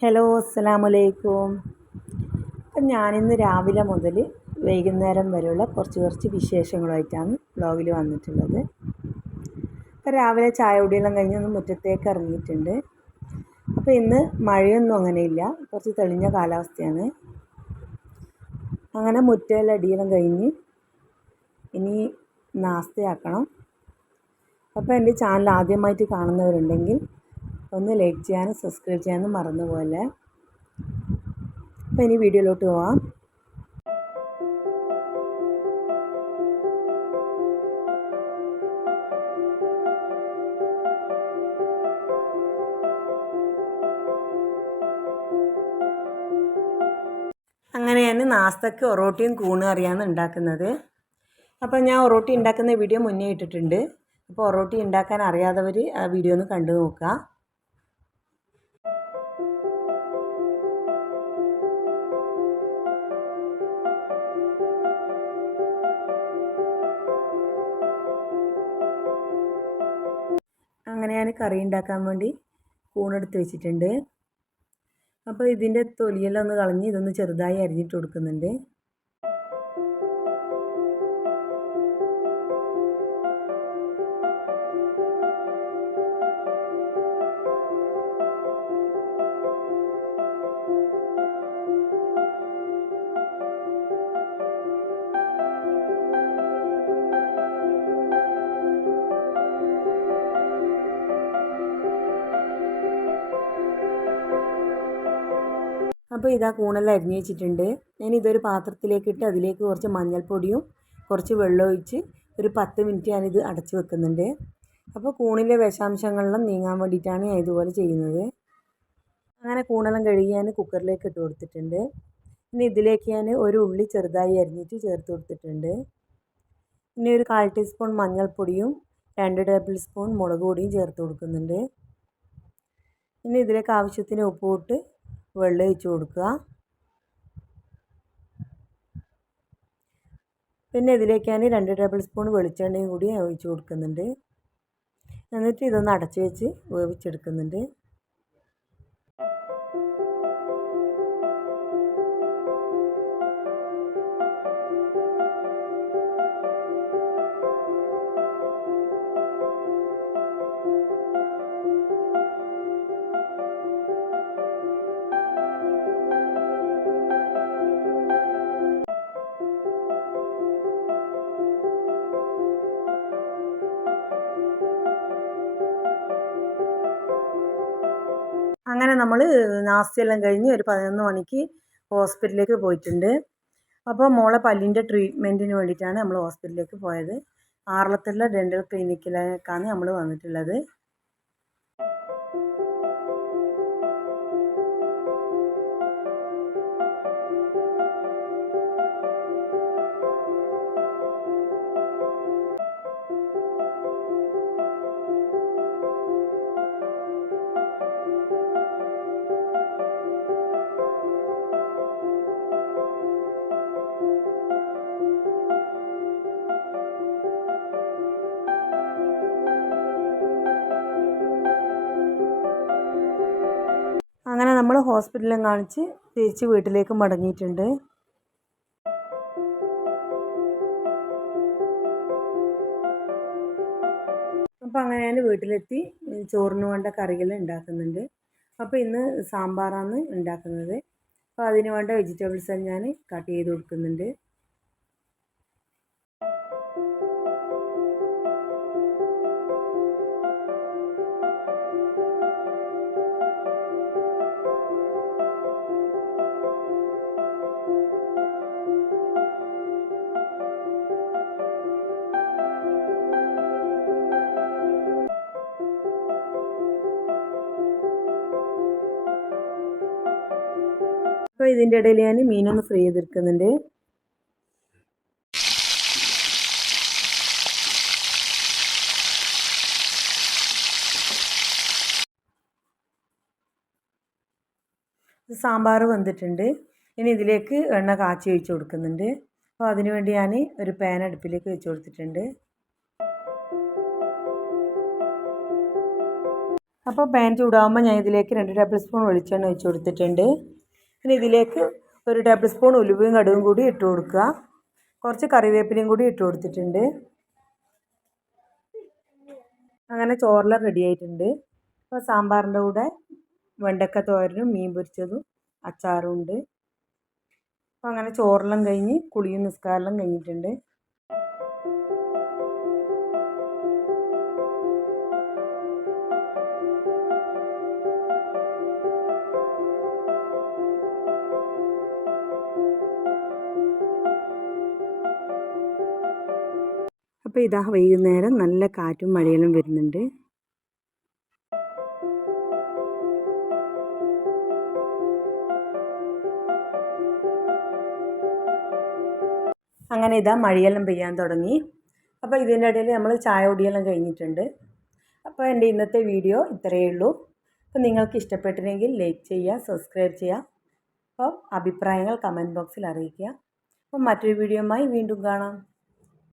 Hello, അസ്സലാമലൈക്കും. അപ്പം ഞാനിന്ന് രാവിലെ മുതൽ വൈകുന്നേരം വരെയുള്ള കുറച്ച് വിശേഷങ്ങളുമായിട്ടാണ് വ്ളോഗിൽ വന്നിട്ടുള്ളത്. അപ്പോൾ രാവിലെ ചായ കുടിയെല്ലാം കഴിഞ്ഞ് ഒന്ന് മുറ്റത്തേക്ക് ഇറങ്ങിയിട്ടുണ്ട്. അപ്പോൾ ഇന്ന് മഴയൊന്നും അങ്ങനെയില്ല, കുറച്ച് തെളിഞ്ഞ കാലാവസ്ഥയാണ്. അങ്ങനെ മുറ്റയെല്ലാം അടിയെല്ലാം കഴിഞ്ഞ് ഇനി നാസ്തയാക്കണം. അപ്പോൾ എൻ്റെ ചാനൽ ആദ്യമായിട്ട് കാണുന്നവരുണ്ടെങ്കിൽ ഒന്ന് ലൈക്ക് ചെയ്യാനും സബ്സ്ക്രൈബ് ചെയ്യാനും മറന്നുപോലെ. അപ്പോൾ ഇനി വീഡിയോയിലോട്ട് പോവാം. അങ്ങനെ ഞാൻ നാസ്തക്ക് ഒറോട്ടിയും കൂണ് കറിയാണ് ഉണ്ടാക്കുന്നത്. അപ്പോൾ ഞാൻ ഒറോട്ടി ഉണ്ടാക്കുന്ന വീഡിയോ മുന്നേ ഇട്ടിട്ടുണ്ട്. അപ്പോൾ ഒറോട്ടി ഉണ്ടാക്കാൻ അറിയാത്തവർ ആ വീഡിയോ ഒന്ന് കണ്ടു നോക്കുക. അങ്ങനെ ഞാൻ കറി ഉണ്ടാക്കാൻ വേണ്ടി കൂണെടുത്ത് വെച്ചിട്ടുണ്ട്. അപ്പോൾ ഇതിൻ്റെ തൊലിയെല്ലാം ഒന്ന് കളഞ്ഞ് ഇതൊന്ന് ചെറുതായി അരിഞ്ഞിട്ട് കൊടുക്കുന്നുണ്ട്. അപ്പോൾ ഇതാ കൂണെല്ലാം അരിഞ്ഞ് വെച്ചിട്ടുണ്ട്. ഞാൻ ഇതൊരു പാത്രത്തിലേക്കിട്ട് അതിലേക്ക് കുറച്ച് മഞ്ഞൾപ്പൊടിയും കുറച്ച് വെള്ളം ഒഴിച്ച് ഒരു 10 മിനിറ്റ് ഞാനിത് അടച്ച് വെക്കുന്നുണ്ട്. അപ്പോൾ കൂണിലെ വിഷാംശങ്ങളെല്ലാം നീങ്ങാൻ വേണ്ടിയിട്ടാണ് ഞാൻ ഇതുപോലെ ചെയ്യുന്നത്. അങ്ങനെ കൂണെല്ലാം കഴുകി ഞാൻ കുക്കറിലേക്ക് ഇട്ട് കൊടുത്തിട്ടുണ്ട്. ഇനി ഇതിലേക്ക് ഞാൻ ഒരു ഉള്ളി ചെറുതായി അരിഞ്ഞിട്ട് ചേർത്ത് കൊടുത്തിട്ടുണ്ട്. പിന്നെ ഒരു 1/4 ടീസ്പൂൺ മഞ്ഞൾപ്പൊടിയും 2 ടേബിൾ സ്പൂൺ മുളക് പൊടിയും ചേർത്ത് കൊടുക്കുന്നുണ്ട്. പിന്നെ ഇതിലേക്ക് ആവശ്യത്തിന് ഉപ്പ് ഇട്ട് വെള്ളം ഒഴിച്ച് കൊടുക്കുക. പിന്നെ ഇതിലേക്ക് ഞാൻ 2 ടേബിൾ സ്പൂൺ വെളിച്ചെണ്ണയും കൂടി ഒഴിച്ച് കൊടുക്കുന്നുണ്ട്. എന്നിട്ട് ഇതൊന്ന് അടച്ച് വെച്ച് വേവിച്ചെടുക്കുന്നുണ്ട്. അങ്ങനെ നമ്മൾ നാസ്തിയെല്ലാം കഴിഞ്ഞ് ഒരു 11 മണിക്ക് ഹോസ്പിറ്റലിലേക്ക് പോയിട്ടുണ്ട്. അപ്പോൾ മോളെ പല്ലിൻ്റെ ട്രീറ്റ്മെൻറ്റിന് വേണ്ടിയിട്ടാണ് നമ്മൾ ഹോസ്പിറ്റലിലേക്ക് പോയത്. ആറളത്തുള്ള ഡെൻ്റൽ ക്ലിനിക്കിലേക്കാണ് നമ്മൾ വന്നിട്ടുള്ളത്. അങ്ങനെ നമ്മൾ ഹോസ്പിറ്റലിലും കാണിച്ച് തിരിച്ച് വീട്ടിലേക്ക് മടങ്ങിയിട്ടുണ്ട്. അപ്പോൾ അങ്ങനെ ഞാൻ വീട്ടിലെത്തി ചോറിന് വേണ്ട കറികൾ ഉണ്ടാക്കുന്നുണ്ട്. അപ്പോൾ ഇന്ന് സാമ്പാറാണ് ഉണ്ടാക്കുന്നത്. അപ്പോൾ അതിന് വേണ്ട വെജിറ്റബിൾസ് ഞാൻ കട്ട് ചെയ്ത് കൊടുക്കുന്നുണ്ട്. അപ്പോൾ ഇതിൻ്റെ ഇടയിൽ ഞാൻ മീനൊന്ന് ഫ്രൈ ചെയ്തെടുക്കുന്നുണ്ട്. സാമ്പാർ വെന്തിട്ടുണ്ട്. ഇനി ഇതിലേക്ക് എണ്ണ കാച്ചി ഒഴിച്ച് കൊടുക്കുന്നുണ്ട്. അപ്പോൾ അതിന് വേണ്ടി ഞാൻ ഒരു പാൻ അടുപ്പിലേക്ക് വെച്ച് കൊടുത്തിട്ടുണ്ട്. അപ്പോൾ പാൻ ചൂടാകുമ്പോൾ ഞാൻ ഇതിലേക്ക് 2 ടേബിൾ സ്പൂൺ വെളിച്ചെണ്ണ ഒഴിച്ച് കൊടുത്തിട്ടുണ്ട്. പിന്നെ ഇതിലേക്ക് 1 ടേബിൾ സ്പൂൺ ഉലുവയും കടുകും കൂടി ഇട്ട് കൊടുക്കുക. കുറച്ച് കറിവേപ്പിലയും കൂടി ഇട്ട് കൊടുത്തിട്ടുണ്ട്. അങ്ങനെ ചോറെല്ലാം റെഡി ആയിട്ടുണ്ട്. അപ്പോൾ സാമ്പാറിൻ്റെ കൂടെ വെണ്ടക്ക തോരനും മീൻ പൊരിച്ചതും അച്ചാറും ഉണ്ട്. അപ്പോൾ അങ്ങനെ ചോറെല്ലാം കഴിഞ്ഞ് കുളിയും നിസ്കാരമെല്ലാം കഴിഞ്ഞിട്ടുണ്ട്. അപ്പോൾ ഇതാ വൈകുന്നേരം നല്ല കാറ്റും മഴയെല്ലാം വരുന്നുണ്ട്. അങ്ങനെ ഇതാ മഴയെല്ലാം പെയ്യാൻ തുടങ്ങി. അപ്പോൾ ഇതിൻ്റെ ഇടയിൽ നമ്മൾ ചായ കുടിയെല്ലാം കഴിഞ്ഞിട്ടുണ്ട്. അപ്പോൾ എൻ്റെ ഇന്നത്തെ വീഡിയോ ഇത്രയേ ഉള്ളൂ. അപ്പോൾ നിങ്ങൾക്ക് ഇഷ്ടപ്പെട്ടില്ലെങ്കിൽ ലൈക്ക് ചെയ്യുക, സബ്സ്ക്രൈബ് ചെയ്യുക. അപ്പോൾ അഭിപ്രായങ്ങൾ കമൻറ്റ് ബോക്സിൽ അറിയിക്കുക. അപ്പോൾ മറ്റൊരു വീഡിയോയുമായി വീണ്ടും കാണാം.